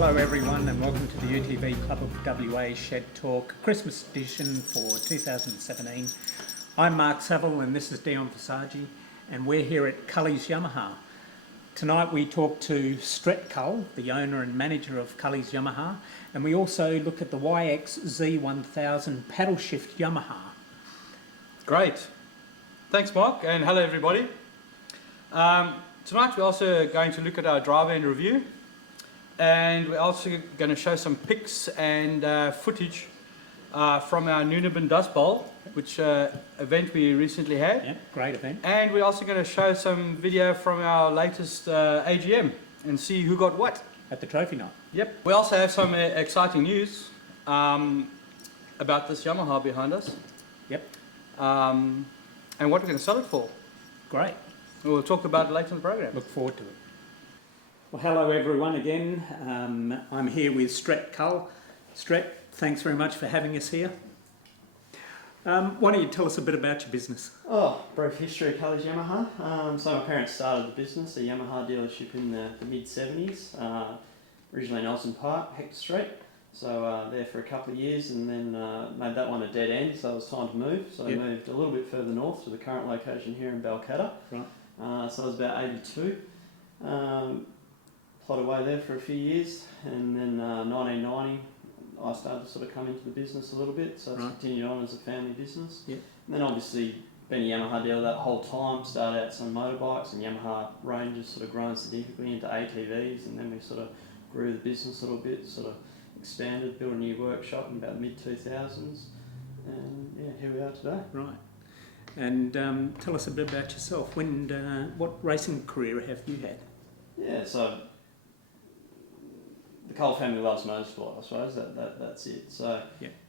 Hello everyone and welcome to the UTV Club of WA Shed Talk Christmas edition for 2017. I'm Mark Saville and this is Dion Versace and we're here at Cullys Yamaha. Tonight we talk to Stret Cull, the owner and manager of Cullys Yamaha, and we also look at the YXZ1000 paddle shift Yamaha. Great. Thanks Mark and hello everybody. Tonight we're also going to look at our driver end review. And we're also going to show some pics and footage from our Nunabin Dust Bowl, which event we recently had. Yeah, great event. And we're also going to show some video from our latest AGM and see who got what. At the trophy night. Yep. We also have some exciting news about this Yamaha behind us. Yep. And what we're going to sell it for. Great. We'll talk about it later in the program. Look forward to it. Well, hello everyone again. I'm here with Stret Cull. Stret, thanks very much for having us here. Why don't you tell us a bit about your business? Brief history of Cullys Yamaha. So my parents started the business, a Yamaha dealership in the mid-70s, originally Nelson Park, Hector Street. So there for a couple of years and then made that one a dead end, so it was time to move. So I moved a little bit further north to the current location here in Balcatta. Right. So I was about 82. Plot away there for a few years, and then 1990 I started to sort of come into the business a little bit, so it's continued on as a family business. Yep. And then obviously been a Yamaha dealer that whole time, started out some motorbikes and Yamaha ranges sort of grown significantly into ATVs, and then we sort of grew the business a little bit, sort of expanded, built a new workshop in about the mid-2000s, and yeah, here we are today. Right. And tell us a bit about yourself. What racing career have you had? Yeah, so the Cull family loves motorsport, I suppose, that's it. So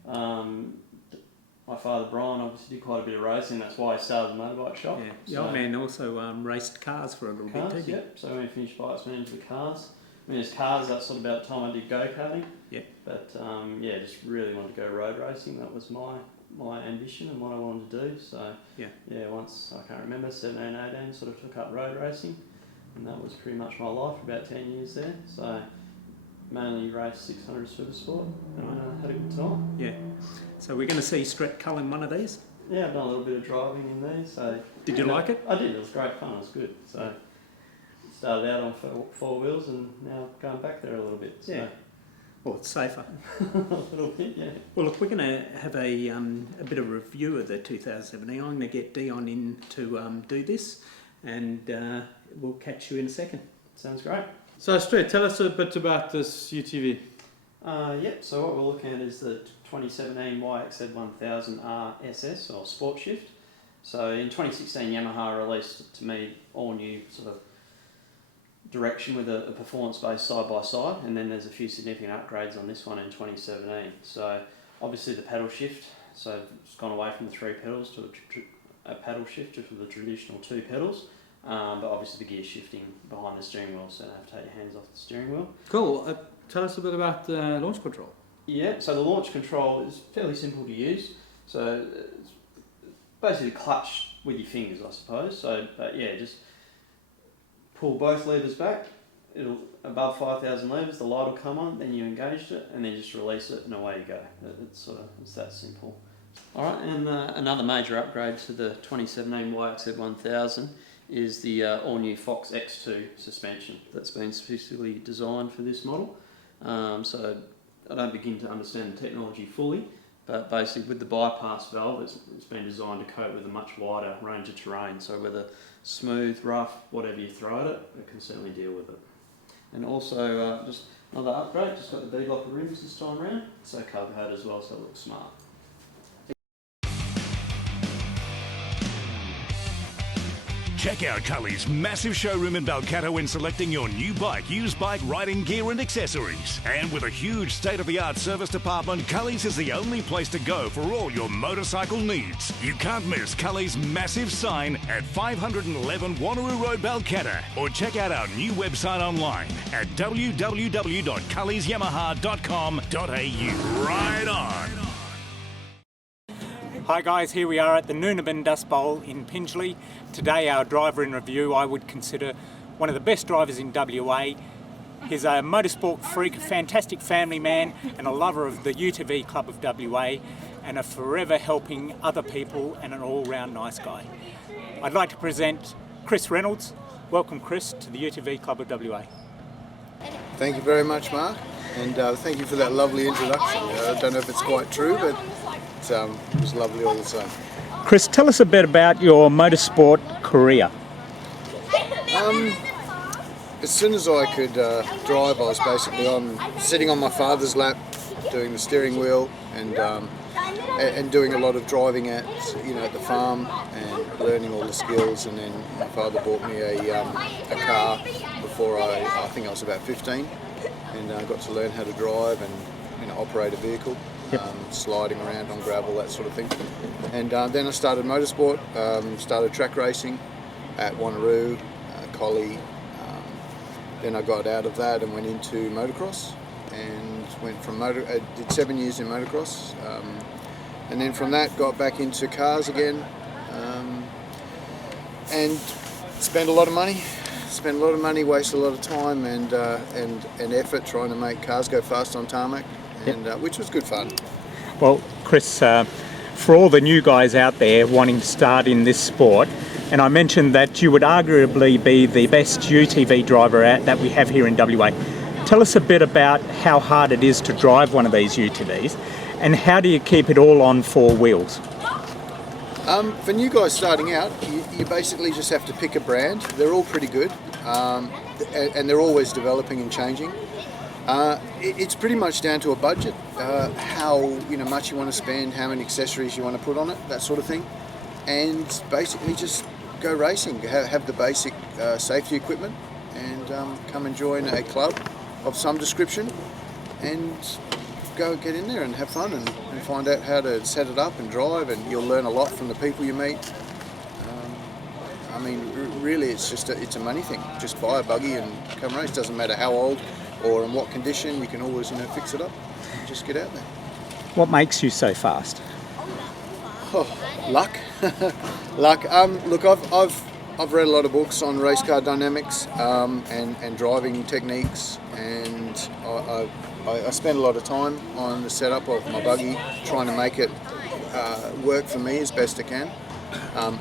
my father Brian obviously did quite a bit of racing, that's why he started the motorbike shop. Yeah. The old man also raced cars for a little bit, didn't he? Yep, so when we finished bikes, went into the cars. I mean, as cars, that's sort of about the time I did go-karting. Yep. But yeah, just really wanted to go road racing, that was my ambition and what I wanted to do. So yeah, once, I can't remember, 17, 18, sort of took up road racing. And that was pretty much my life for about 10 years there. So mainly raced 600 Super Sport and had a good time. Yeah. So we're going to see Stret Cull in one of these? Yeah, I've done a little bit of driving in there. So did you like it? I did. It was great fun. It was good. So started out on four wheels and now going back there a little bit. So. Yeah. Well, it's safer. A little bit, yeah. Well, look, we're going to have a bit of a review of the 2017. I'm going to get Dion in to do this, and we'll catch you in a second. Sounds great. So Stret, tell us a bit about this UTV. Yep, so what we're looking at is the 2017 YXZ1000 RSS, or Sport Shift. So in 2016 Yamaha released, to me, all new sort of direction with a performance-based side-by-side, and then there's a few significant upgrades on this one in 2017. So obviously the paddle shift, so it's gone away from the 3 pedals to a paddle shift, just with the traditional 2 pedals. But obviously the gear shifting behind the steering wheel, so you don't have to take your hands off the steering wheel. Cool. Tell us a bit about the launch control. Yeah, so the launch control is fairly simple to use. So it's basically clutch with your fingers, I suppose. So, but yeah, just pull both levers back. It'll above 5,000 levers, the light will come on, then you engaged it, and then just release it, and away you go. It's that simple. All right, and another major upgrade to the 2017 YXZ1000 is the all-new Fox X2 suspension that's been specifically designed for this model. So I don't begin to understand the technology fully, but basically with the bypass valve, it's been designed to cope with a much wider range of terrain. So whether smooth, rough, whatever you throw at it, it can certainly deal with it. And also just another upgrade, just got the D-locker rims this time around, so cover head as well, so it looks smart. Check out Cullys' massive showroom in Balcatta when selecting your new bike, used bike, riding gear and accessories. And with a huge state-of-the-art service department, Cullys is the only place to go for all your motorcycle needs. You can't miss Cullys' massive sign at 511 Wanneroo Road, Balcatta. Or check out our new website online at www.cullysyamaha.com.au. Ride on! Hi guys, here we are at the Nunabin Dust Bowl in Pingelly. Today our driver in review I would consider one of the best drivers in WA, He's a motorsport freak, a fantastic family man and a lover of the UTV Club of WA and a forever helping other people and an all-round nice guy. I'd like to present Chris Reynolds. Welcome, Chris, to the UTV Club of WA. Thank you very much, Mark, and thank you for that lovely introduction. I don't know if it's quite true, but it was lovely all the same. Chris, tell us a bit about your motorsport career. As soon as I could drive, I was basically sitting on my father's lap, doing the steering wheel, and doing a lot of driving at the farm and learning all the skills. And then my father bought me a car before I think I was about 15, and I got to learn how to drive and operate a vehicle, sliding around on gravel, that sort of thing. And then I started motorsport, started track racing at Wanneroo, Collie. Then I got out of that and went into motocross, and went from did 7 years in motocross, and then from that got back into cars again, and spent a lot of money, wasted a lot of time and effort trying to make cars go fast on tarmac, and which was good fun. Well, Chris, for all the new guys out there wanting to start in this sport, and I mentioned that you would arguably be the best UTV driver that we have here in WA. Tell us a bit about how hard it is to drive one of these UTVs, and how do you keep it all on four wheels? For new guys starting out, you basically just have to pick a brand. They're all pretty good, and they're always developing and changing. It's pretty much down to a budget, how much you want to spend, how many accessories you want to put on it, that sort of thing, and basically just go racing, have the basic safety equipment, and come and join a club of some description, and go get in there and have fun and find out how to set it up and drive, and you'll learn a lot from the people you meet. Really, it's a money thing. Just buy a buggy and come race. Doesn't matter how old or in what condition, you can always fix it up and just get out there. What makes you so fast? Luck. Luck. Look, I've read a lot of books on race car dynamics and driving techniques, and I spend a lot of time on the setup of my buggy, trying to make it work for me as best I can.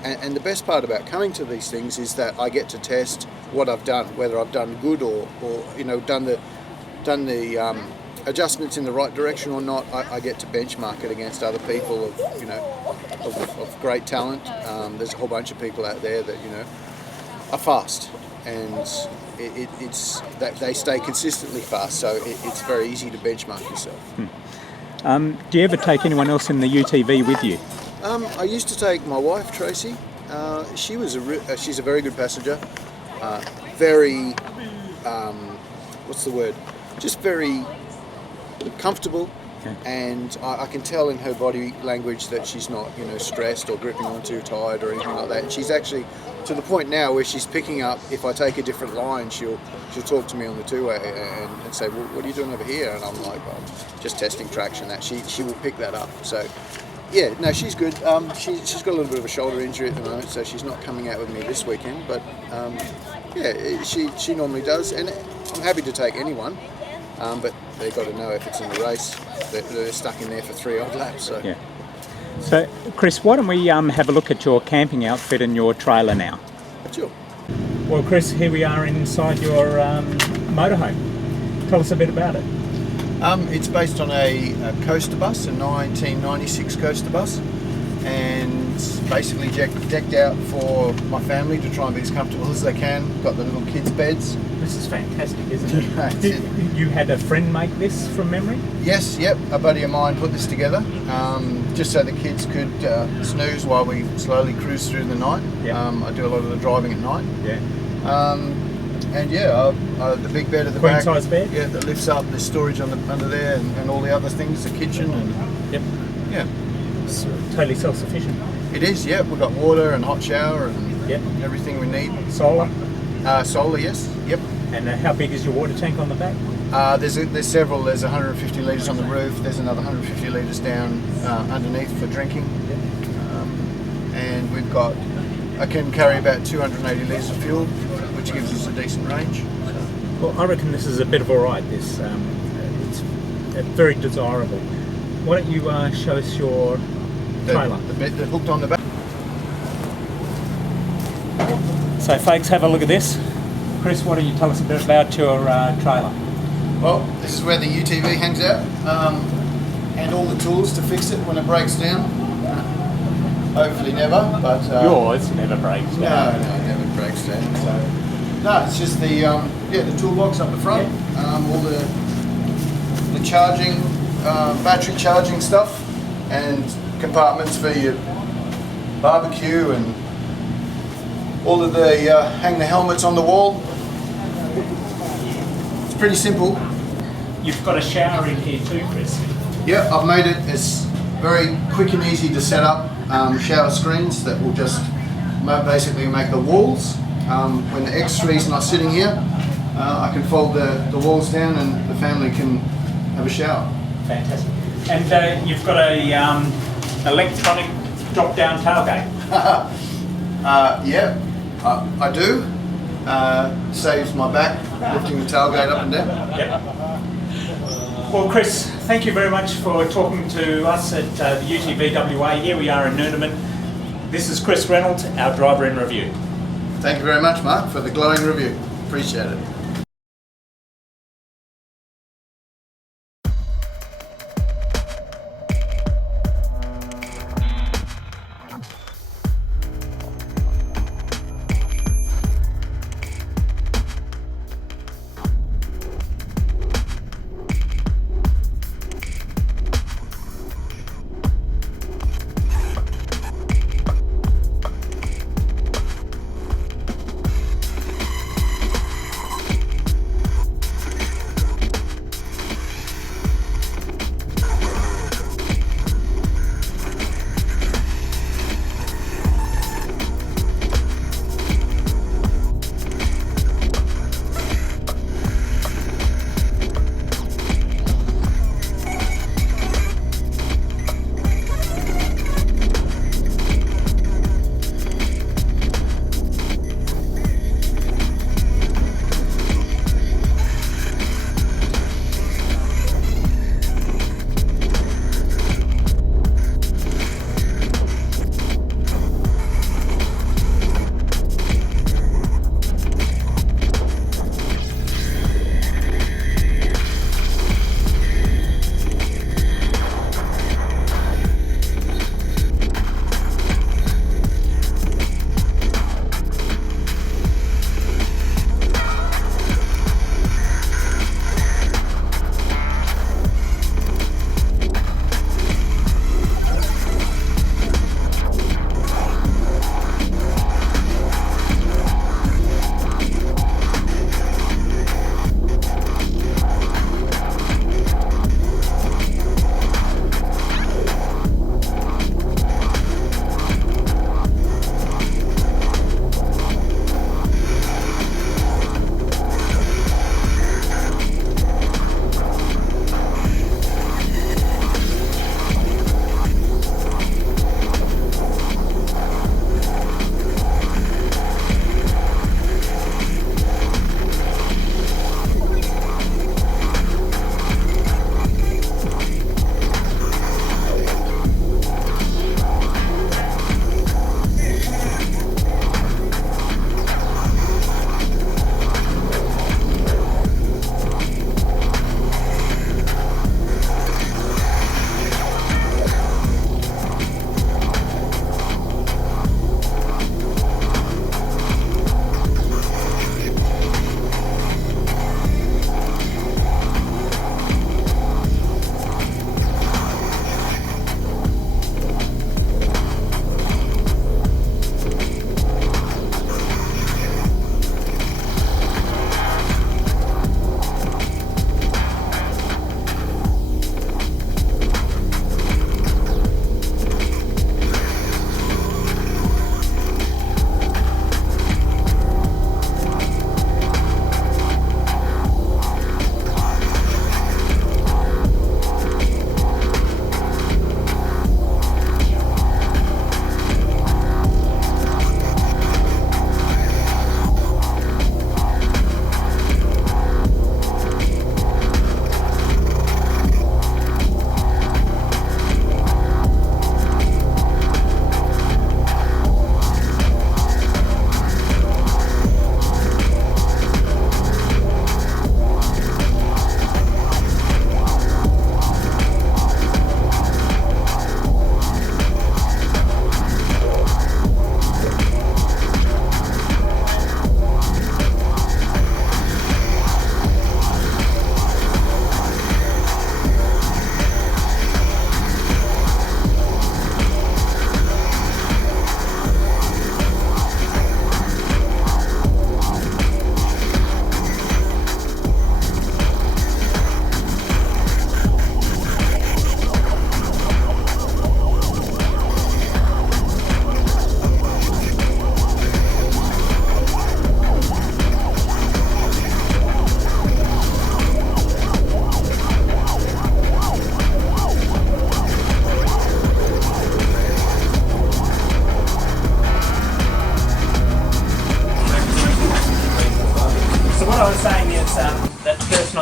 And the best part about coming to these things is that I get to test what I've done, whether I've done good or done the adjustments in the right direction or not. I get to benchmark it against other people of great talent. There's a whole bunch of people out there that are fast, and it's that they stay consistently fast, so it's very easy to benchmark yourself. Do you ever take anyone else in the UTV with you? I used to take my wife Tracy. She's a very good passenger. Very just very comfortable, and I can tell in her body language that she's not stressed or gripping on too tight or anything like that. And she's actually to the point now where she's picking up, if I take a different line, she'll talk to me on the two-way and say, well, what are you doing over here? And I'm like, just testing traction. That she will pick that up. So yeah, no, she's good. She's got a little bit of a shoulder injury at the moment, so she's not coming out with me this weekend, but she normally does, and I'm happy to take anyone, but they've got to know if it's in the race, they're stuck in there for 3 odd laps. So. Yeah. So, Chris, why don't we have a look at your camping outfit and your trailer now? Sure. Well, Chris, here we are inside your motorhome. Tell us a bit about it. It's based on a coaster bus, a 1996 coaster bus, and basically decked out for my family to try and be as comfortable as they can. Got the little kids' beds. This is fantastic, isn't it? You had a friend make this from memory? Yes, yep. A buddy of mine put this together, just so the kids could snooze while we slowly cruise through the night. Yep. I do a lot of the driving at night. Yeah. And the big bed at the Queen back. size bed? Yeah, that lifts up. There's storage under there, and all the other things, the kitchen, and yep. Yeah. It's totally self-sufficient. It is, yeah. We've got water and hot shower and everything we need. Solar? Solar, yes. Yep. And how big is your water tank on the back? There's several. There's 150 litres on the roof. There's another 150 litres down underneath for drinking. Yep. And we've got, I can carry about 280 litres of fuel, which gives us a decent range. So. Well, I reckon this is a bit of a ride. This it's very desirable. Why don't you show us your trailer? The bit that hooked on the back. So folks, have a look at this. Chris, why don't you tell us a bit about your trailer? Well, this is where the UTV hangs out, and all the tools to fix it when it breaks down. Hopefully never, but Yours never breaks down. no, it never breaks down. So no, it's just the toolbox up the front, all the charging, battery charging stuff, and compartments for your barbecue and all of the hang the helmets on the wall. It's pretty simple. You've got a shower in here too, Chris. Yeah, I've made it as very quick and easy to set up. Shower screens that will just basically make the walls. When the X3 is not sitting here, I can fold the walls down and the family can have a shower. Fantastic. And you've got a electronic drop-down tailgate. Yeah, I do. Saves my back lifting the tailgate up and down. Yep. Well, Chris, thank you very much for talking to us at the UTV WA. Here we are in Noonaman. This is Chris Reynolds, our driver in review. Thank you very much, Mark, for the glowing review. Appreciate it.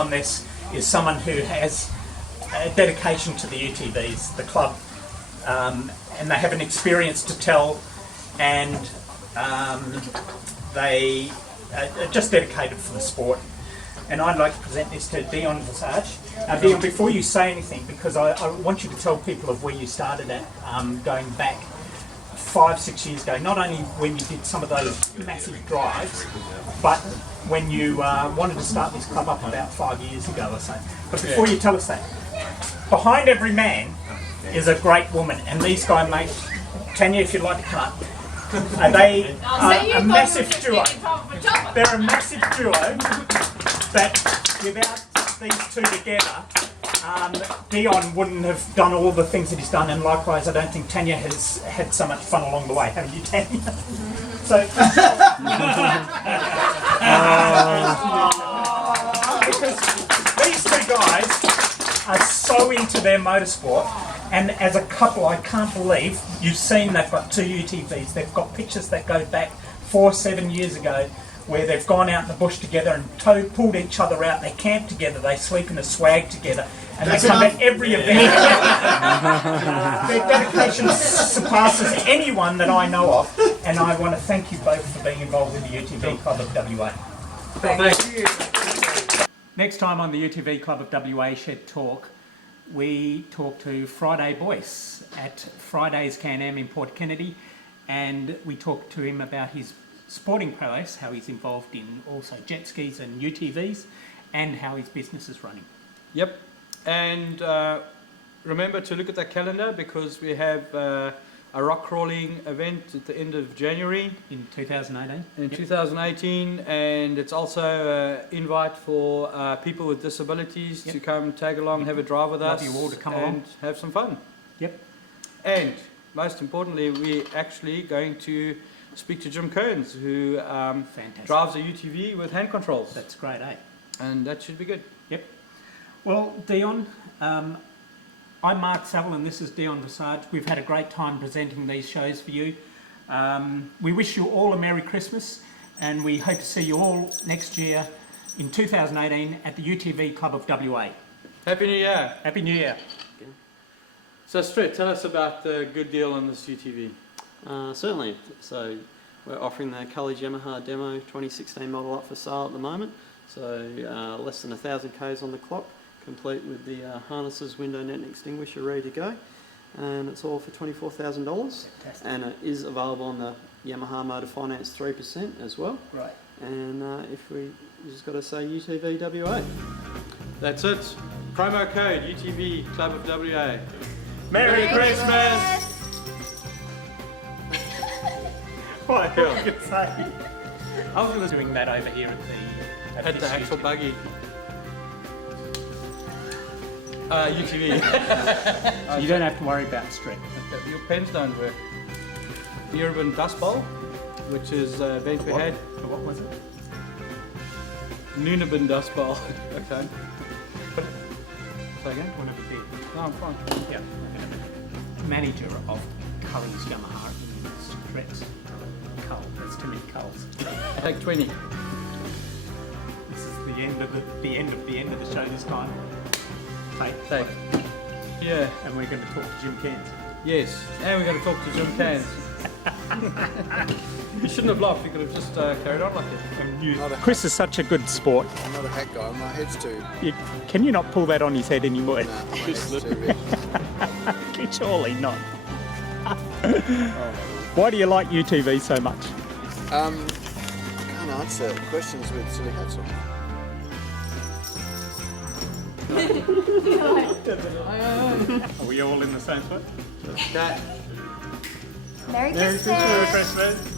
on this is someone who has a dedication to the UTVs, the club, and they have an experience to tell, and they are just dedicated for the sport. And I'd like to present this to Dion Visage. Now, Dion, before you say anything, because I want you to tell people of where you started at, going back 5-6 years ago, not only when you did some of those massive drives, but when you wanted to start this club up about 5 years ago or so. But before you tell us that, behind every man is a great woman, and these guys, mate, Tanya, if you'd like to come up, they are a massive duo. They're a massive duo that without these two together, Dion wouldn't have done all the things that he's done, and likewise I don't think Tanya has had so much fun along the way, haven't you, Tanya? So, because these two guys are so into their motorsport, and as a couple I can't believe, you've seen they've got 2 UTVs, they've got pictures that go back 4-7 years ago where they've gone out in the bush together and pulled each other out, they camp together, they sleep in a swag together, and they come to every event. Their dedication surpasses anyone that I know of, and I want to thank you both for being involved with the UTV Club of WA. Thank you. Next time on the UTV Club of WA Shed Talk, we talk to Friday Boyce at Friday's Can-Am in Port Kennedy, and we talk to him about his sporting prowess, how he's involved in also jet skis and UTVs, and how his business is running. Yep, and remember to look at that calendar because we have a rock crawling event at the end of January. In 2018? In 2018, and it's also an invite for people with disabilities to come tag along, have a drive with us, Love you all to come and along. have some fun. Yep. And most importantly, we're actually going to speak to Jim Kearns, who drives a UTV with hand controls. That's great, eh? And that should be good. Yep. Well, Dion, I'm Mark Saville and this is Dion Visage. We've had a great time presenting these shows for you. We wish you all a Merry Christmas, and we hope to see you all next year in 2018 at the UTV Club of WA. Happy New Year. Happy New Year. So Stret, tell us about the good deal on this UTV. Certainly. So we're offering the Cullys Yamaha Demo 2016 model up for sale at the moment. So less than 1,000 Ks on the clock, complete with the harnesses, window net and extinguisher ready to go. And it's all for $24,000. And it is available on the Yamaha Motor Finance 3% as well. Right. And if we just got to say UTV WA. That's it. Promo code UTV Club of WA. Merry Christmas! What I was going to say. I was going to doing that over here at the axle buggy. UTV. You don't have to worry about strength. Okay, your pens don't work. The Urban Dust Bowl, which is a event we had. What was it? Nunabin Dust Bowl. Okay. Say again? One of the big. No, I'm fine. Yeah. Manager of Cullys Yamaha in Stretch. Cull. That's too many culls. Take 20. This is the end of the end of the show this time. Take. Yeah. And we're going to talk to Jim Cairns. Yes. And we're going to talk to Jim Cairns. You shouldn't have laughed. You could have just carried on like it. Chris is such a good sport. I'm not a hat guy. My head's too. Can you not pull that on his head anymore? Nah, my head's too big. Surely not. Why do you like UTV so much? I can't answer questions with silly hats on. Are we all in the same spot? That. Merry Christmas. Merry Christmas.